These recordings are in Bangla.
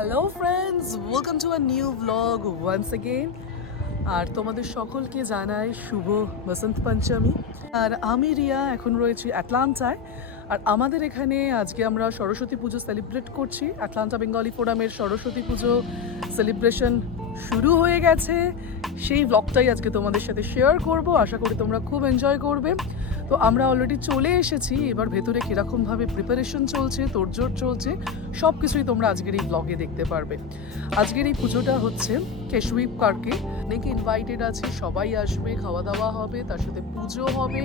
Hello friends, welcome to a new blog once again. আর তোমাদের সকলকে জানাই শুভ বসন্ত পঞ্চমী। আর আমি রিয়া এখন রয়েছি অ্যাটলান্টায়। আর আমাদের এখানে আজকে আমরা সরস্বতী পুজো সেলিব্রেট করছি। অ্যাটলান্টা বেঙ্গলি ফোরামের সরস্বতী পুজো সেলিব্রেশন শুরু হয়ে গেছে। সেই ব্লগটাই আজকে তোমাদের সাথে শেয়ার করব। আশা করি তোমরা খুব এনজয় করবে। তো আমরা অলরেডি চলে এসেছি। এবার ভেতরে কীরকমভাবে প্রিপারেশন চলছে, তোড়জোড় চলছে, সব কিছুই তোমরা আজকের এই ব্লগে দেখতে পারবে। আজকের এই পুজোটা হচ্ছে কেশউইপ পার্কে। অনেকে ইনভাইটেড আছে, সবাই আসবে, খাওয়া দাওয়া হবে, তার সাথে পুজো হবে,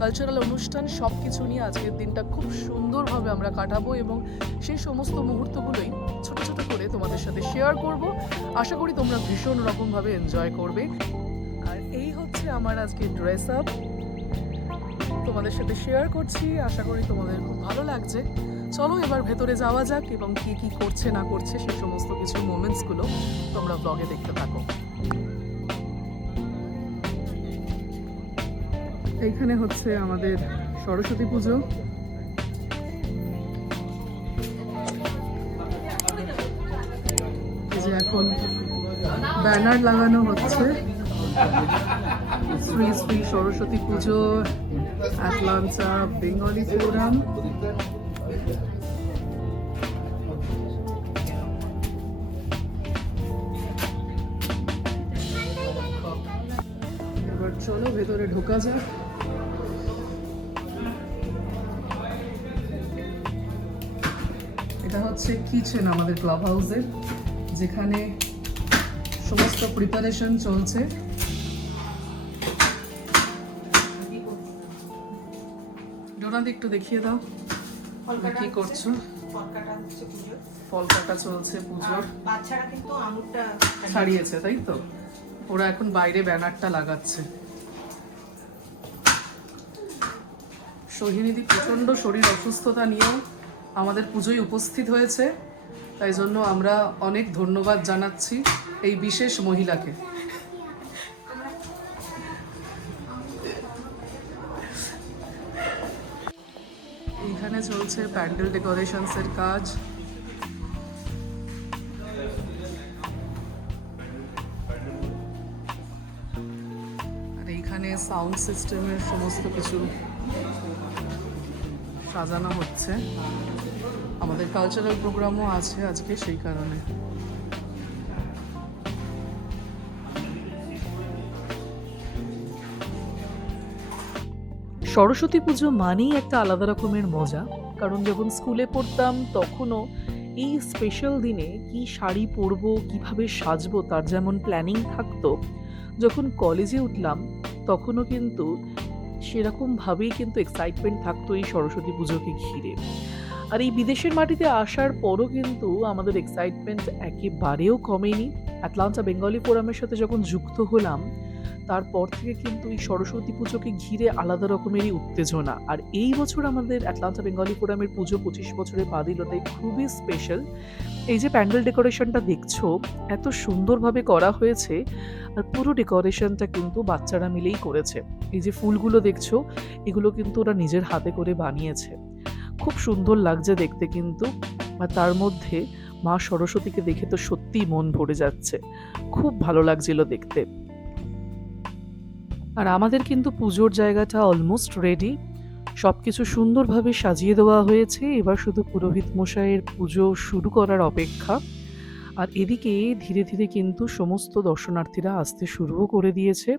কালচারাল অনুষ্ঠান, সব কিছু নিয়ে আজকের দিনটা খুব সুন্দরভাবে আমরা কাটাবো এবং সেই সমস্ত মুহূর্তগুলোই ছোট ছোট করে তোমাদের সাথে শেয়ার করব। আশা করি তোমরা ভীষণ রকমভাবে এনজয় করবে। আর এই হচ্ছে আমার আজকে ড্রেস আপ, তোমাদের সাথে শেয়ার করছি। আশা করি তোমাদের খুব ভালো লাগছে। চলো এবার ভেতরে যাওয়া যাক এবং কি কি করছে না করছে সেই সমস্ত কিছু মোমেন্টসগুলো তোমরা ব্লগে দেখতে থাকো। এইখানে হচ্ছে আমাদের সরস্বতী পুজো। এই যে এখন ব্যানার লাগানো হচ্ছে, শ্রী শ্রী সরস্বতী পুজো অ্যাটলান্টা বেঙ্গলি ফোরাম। এবার চলো ভেতরে ঢোকা যাক। এটা হচ্ছে কিচেন আমাদের ক্লাব হাউসের, যেখানে সমস্ত প্রিপারেশন চলছে। ডোনাদি একটু দেখিয়ে দাও কি করছো। ফল কাটা চলছে পুজোর। বাচ্চারা কিন্তু আঙুরটা ছাড়িয়েছে, তাই তো? ওরা এখন বাইরে ব্যানারটা লাগাচ্ছে। সোহিনীদি প্রচণ্ড শরীর অসুস্থতা নিয়েও আমাদের পুজোয় উপস্থিত হয়েছে, তাই জন্য আমরা অনেক ধন্যবাদ জানাচ্ছি এই বিশেষ মহিলাকে। এইখানে চলছে প্যান্ডেল ডেকোরেশনসের কাজ। আর এইখানে সাউন্ড সিস্টেমের সমস্ত কিছু সাজানো হচ্ছে। আমাদের কালচারাল প্রোগ্রামও আছে আজকে, সেই কারণে। সরস্বতী পুজো মানেই একটা আলাদা রকমের মজা, কারণ যখন স্কুলে পড়তাম তখনও এই স্পেশাল দিনে কি শাড়ি পরবো, কিভাবে সাজবো তার যেমন প্ল্যানিং থাকতো, যখন কলেজে উঠলাম তখনও কিন্তু সেরকমভাবেই কিন্তু এক্সাইটমেন্ট থাকতো এই সরস্বতী পুজোকে ঘিরে। আর এই বিদেশের মাটিতে আসার পরও কিন্তু আমাদের এক্সাইটমেন্ট একেবারেও কমেনি। অ্যাটলান্টা বেঙ্গলি ফোরামের সাথে যখন যুক্ত হলাম তারপর থেকে কিন্তু এই সরস্বতী পুজোকে ঘিরে আলাদা রকমেরই উত্তেজনা। আর এই বছর আমাদের অ্যাটলান্টা বেঙ্গলি ফোরামের পুজো 25 বছরে পা দিল, তাই খুবই স্পেশাল। এই যে প্যান্ডেল ডেকোরেশনটা দেখছো, এত সুন্দরভাবে করা হয়েছে। আর পুরো ডেকোরেশনটা কিন্তু বাচ্চারা মিলেই করেছে। এই যে ফুলগুলো দেখছো, এগুলো কিন্তু ওরা নিজের হাতে করে বানিয়েছে। খুব সুন্দর লাগছে দেখতে কিন্তু। আর তার মধ্যে মা সরস্বতীকে দেখে তো সত্যিই মন ভরে যাচ্ছে, খুব ভালো লাগছিল দেখতে। আর আমাদের কিন্তু পুজোর জায়গাটা অলমোস্ট রেডি, সব কিছু সুন্দরভাবে সাজিয়ে দেওয়া হয়েছে। এবার শুধু পুরোহিত মশাইয়ের পুজো শুরু করার অপেক্ষা। আর এদিকে ধীরে ধীরে কিন্তু সমস্ত দর্শনার্থীরা আসতে শুরুও করে দিয়েছে।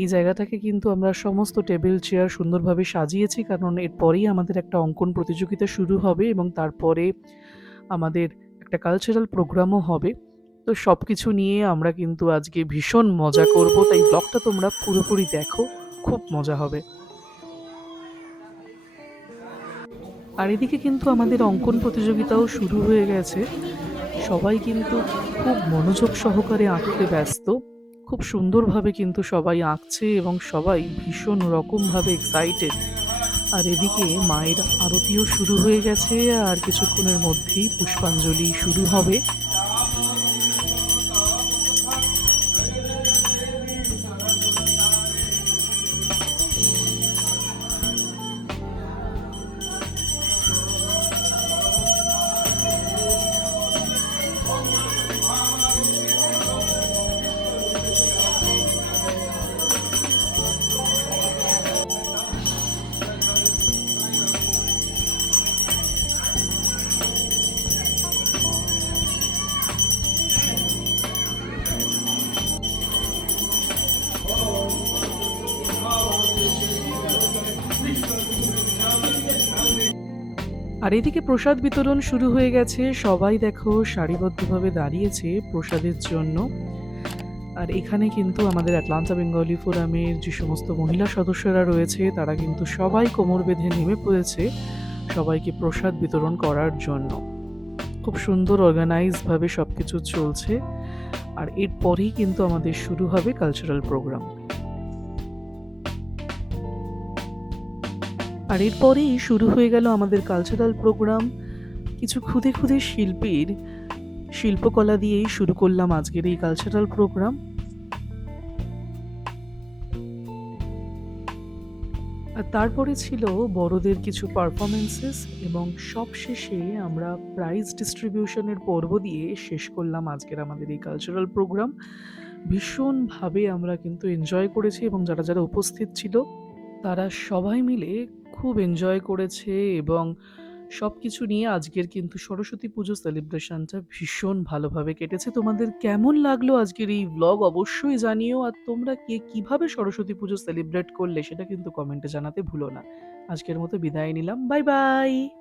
এই জায়গাটাকে কিন্তু আমরা সমস্ত টেবিল চেয়ার সুন্দরভাবে সাজিয়েছি, কারণ এরপরেই আমাদের একটা অঙ্কন প্রতিযোগিতা শুরু হবে এবং তারপরে আমাদের একটা কালচারাল প্রোগ্রামও হবে। তো সব কিছু নিয়ে আমরা কিন্তু আজকে ভীষণ মজা করব, তাই ব্লগটা তোমরা পুরোপুরি দেখো, খুব মজা হবে। আর এদিকে কিন্তু আমাদের অঙ্কন প্রতিযোগিতাও শুরু হয়ে গেছে। সবাই কিন্তু খুব মনোযোগ সহকারে আঁকতে ব্যস্ত। খুব সুন্দরভাবে কিন্তু সবাই আঁকছে এবং সবাই ভীষণ রকমভাবে এক্সাইটেড। আর এদিকে মায়ের আরতিও শুরু হয়ে গেছে, আর কিছুক্ষণের মধ্যেই পুষ্পাঞ্জলি শুরু হবে। আর এদিকে প্রসাদ বিতরণ শুরু হয়ে গেছে, সবাই দেখো সারিবদ্ধভাবে দাঁড়িয়েছে প্রসাদের জন্য। আর এখানে কিন্তু আমাদের অ্যাটলান্টা বেঙ্গলি ফোরামের যে সমস্ত মহিলা সদস্যরা রয়েছে তারা কিন্তু সবাই কোমর বেঁধে নেমে পড়েছে সবাইকে প্রসাদ বিতরণ করার জন্য। খুব সুন্দর অর্গানাইজভাবে সব কিছু চলছে। আর এরপরেই কিন্তু আমাদের শুরু হবে কালচারাল প্রোগ্রাম। আর এরপরেই শুরু হয়ে গেল আমাদের কালচারাল প্রোগ্রাম। কিছু ক্ষুদে ক্ষুদে শিল্পীর শিল্পকলা দিয়েই শুরু করলাম আজকের এই কালচারাল প্রোগ্রাম। আর তারপরে ছিল বড়দের কিছু পারফরমেন্সেস এবং সবশেষে আমরা প্রাইজ ডিস্ট্রিবিউশনের পর্ব দিয়ে শেষ করলাম আজকের আমাদের এই কালচারাল প্রোগ্রাম। ভীষণভাবে আমরা কিন্তু এনজয় করেছি এবং যারা যারা উপস্থিত ছিল তারা সবাই মিলে খুব এনজয় করেছে এবং সবকিছু নিয়ে আজকের কিন্তু সরস্বতী পুজো সেলিব্রেশনটা ভীষণ ভালোভাবে কেটেছে। তোমাদের কেমন লাগলো আজকের এই ব্লগ অবশ্যই জানিও। আর তোমরা কে কিভাবে সরস্বতী পুজো সেলিব্রেট করলে সেটা কিন্তু কমেন্টে জানাতে ভুলো না। আজকের মতো বিদায় নিলাম, বাই বাই।